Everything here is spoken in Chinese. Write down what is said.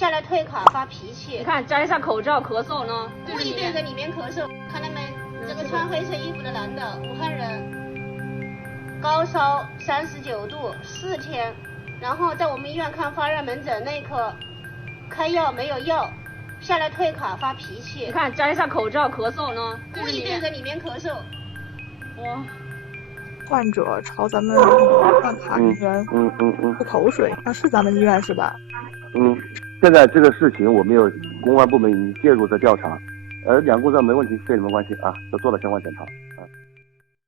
下来退卡发脾气。你看摘下口罩咳嗽呢，故意对着里面咳嗽，看到没？这个穿黑色衣服的男的，武汉人，高烧39度，4天，然后在我们医院看发热门诊那一刻，开药没有药，下来退卡发脾气。你看摘下口罩咳嗽呢，故意对着里面咳嗽。哇！患者朝咱们办卡人员吐口水，那是咱们医院是吧？现在这个事情我们有公安部门已经介入在调查，两个公司没问题，跟你们关系啊，都做了相关检查。